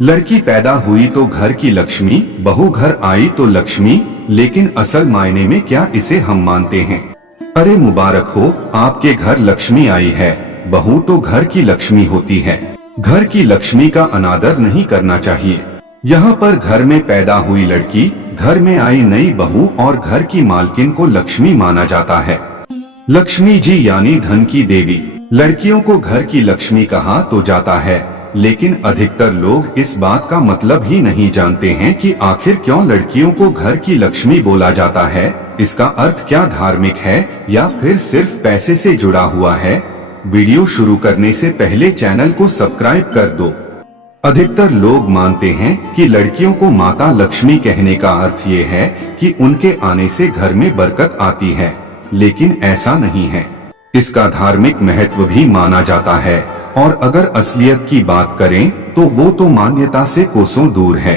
लड़की पैदा हुई तो घर की लक्ष्मी, बहू घर आई तो लक्ष्मी, लेकिन असल मायने में क्या इसे हम मानते हैं? अरे मुबारक हो, आपके घर लक्ष्मी आई है। बहू तो घर की लक्ष्मी होती है। घर की लक्ष्मी का अनादर नहीं करना चाहिए। यहाँ पर घर में पैदा हुई लड़की, घर में आई नई बहू और घर की मालकिन को लक्ष्मी माना जाता है। लक्ष्मी जी यानी धन की देवी। लड़कियों को घर की लक्ष्मी कहा तो जाता है, लेकिन अधिकतर लोग इस बात का मतलब ही नहीं जानते हैं कि आखिर क्यों लड़कियों को घर की लक्ष्मी बोला जाता है। इसका अर्थ क्या धार्मिक है या फिर सिर्फ पैसे से जुड़ा हुआ है? वीडियो शुरू करने से पहले चैनल को सब्सक्राइब कर दो। अधिकतर लोग मानते हैं कि लड़कियों को माता लक्ष्मी कहने का अर्थ ये है कि उनके आने से घर में बरकत आती है, लेकिन ऐसा नहीं है। इसका धार्मिक महत्व भी माना जाता है, और अगर असलियत की बात करें तो वो तो मान्यता से कोसों दूर है।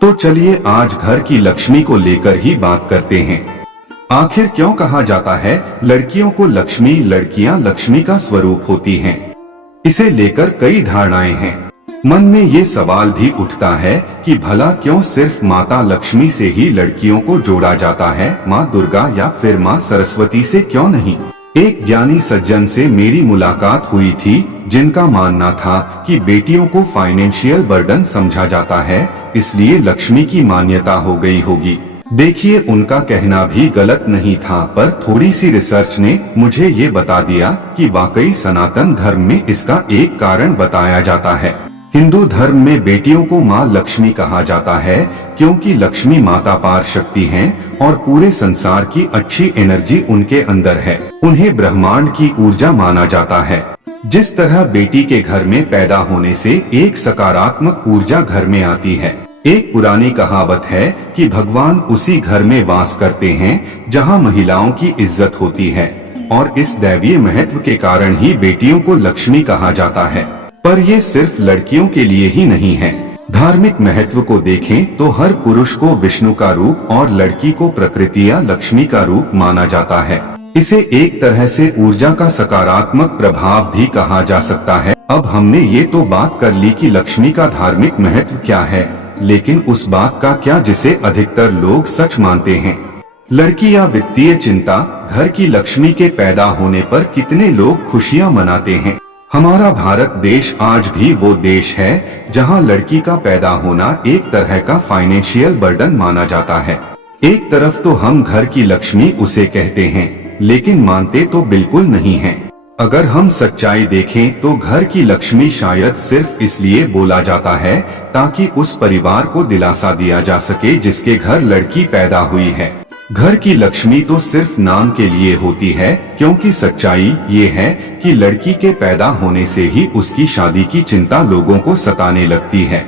तो चलिए आज घर की लक्ष्मी को लेकर ही बात करते हैं। आखिर क्यों कहा जाता है लड़कियों को लक्ष्मी? लड़कियां लक्ष्मी का स्वरूप होती हैं। इसे लेकर कई धारणाएं हैं। मन में ये सवाल भी उठता है कि भला क्यों सिर्फ माता लक्ष्मी से ही लड़कियों को जोड़ा जाता है, माँ दुर्गा या फिर माँ सरस्वती से क्यों नहीं? एक ज्ञानी सज्जन से मेरी मुलाकात हुई थी, जिनका मानना था कि बेटियों को फाइनेंशियल बर्डन समझा जाता है, इसलिए लक्ष्मी की मान्यता हो गई होगी। देखिए, उनका कहना भी गलत नहीं था, पर थोड़ी सी रिसर्च ने मुझे ये बता दिया कि वाकई सनातन धर्म में इसका एक कारण बताया जाता है। हिंदू धर्म में बेटियों को माँ लक्ष्मी कहा जाता है, क्योंकि लक्ष्मी माता पार शक्ति हैं और पूरे संसार की अच्छी एनर्जी उनके अंदर है। उन्हें ब्रह्मांड की ऊर्जा माना जाता है। जिस तरह बेटी के घर में पैदा होने से एक सकारात्मक ऊर्जा घर में आती है। एक पुरानी कहावत है कि भगवान उसी घर में वास करते हैं जहां महिलाओं की इज्जत होती है, और इस दैवीय महत्व के कारण ही बेटियों को लक्ष्मी कहा जाता है। पर ये सिर्फ लड़कियों के लिए ही नहीं है। धार्मिक महत्व को देखें तो हर पुरुष को विष्णु का रूप और लड़की को प्रकृति या लक्ष्मी का रूप माना जाता है। इसे एक तरह से ऊर्जा का सकारात्मक प्रभाव भी कहा जा सकता है। अब हमने ये तो बात कर ली कि लक्ष्मी का धार्मिक महत्व क्या है, लेकिन उस बात का क्या जिसे अधिकतर लोग सच मानते हैं? लड़की या वित्तीय चिंता। घर की लक्ष्मी के पैदा होने पर कितने लोग खुशियां मनाते हैं। हमारा भारत देश आज भी वो देश है जहां लड़की का पैदा होना एक तरह का फाइनेंशियल बर्डन माना जाता है। एक तरफ तो हम घर की लक्ष्मी उसे कहते हैं, लेकिन मानते तो बिल्कुल नहीं हैं। अगर हम सच्चाई देखें तो घर की लक्ष्मी शायद सिर्फ इसलिए बोला जाता है ताकि उस परिवार को दिलासा दिया जा सके जिसके घर लड़की पैदा हुई है। घर की लक्ष्मी तो सिर्फ नाम के लिए होती है, क्योंकि सच्चाई ये है कि लड़की के पैदा होने से ही उसकी शादी की चिंता लोगों को सताने लगती है।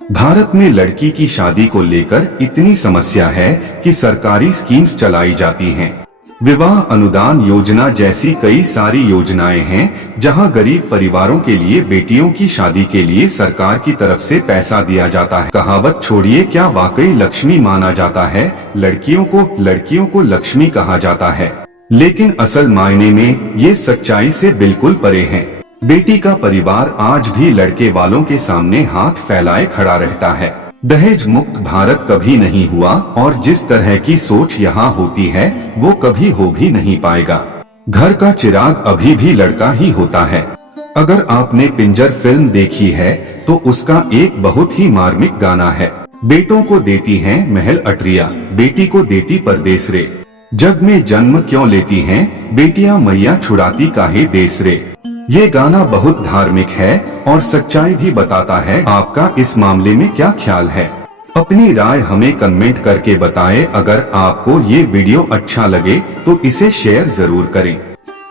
भारत में लड़की की शादी को लेकर इतनी समस्या है कि सरकारी स्कीम्स चलाई जाती हैं। विवाह अनुदान योजना जैसी कई सारी योजनाएं हैं जहां गरीब परिवारों के लिए बेटियों की शादी के लिए सरकार की तरफ से पैसा दिया जाता है। कहावत छोड़िए, क्या वाकई लक्ष्मी माना जाता है? लड़कियों को लक्ष्मी कहा जाता है, लेकिन असल मायने में ये सच्चाई से बिल्कुल परे है। बेटी का परिवार आज भी लड़के वालों के सामने हाथ फैलाए खड़ा रहता है। दहेज मुक्त भारत कभी नहीं हुआ, और जिस तरह की सोच यहाँ होती है वो कभी हो भी नहीं पाएगा। घर का चिराग अभी भी लड़का ही होता है। अगर आपने पिंजर फिल्म देखी है तो उसका एक बहुत ही मार्मिक गाना है। बेटों को देती हैं महल अटरिया, बेटी को देती परदेस रे। जग में जन्म क्यों लेती हैं बेटियां, मैया छुड़ाती काहे देस रे। ये गाना बहुत धार्मिक है और सच्चाई भी बताता है। आपका इस मामले में क्या ख्याल है? अपनी राय हमें कमेंट करके बताएं। अगर आपको ये वीडियो अच्छा लगे तो इसे शेयर जरूर करें।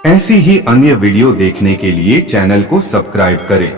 ऐसी ही अन्य वीडियो देखने के लिए चैनल को सब्सक्राइब करें।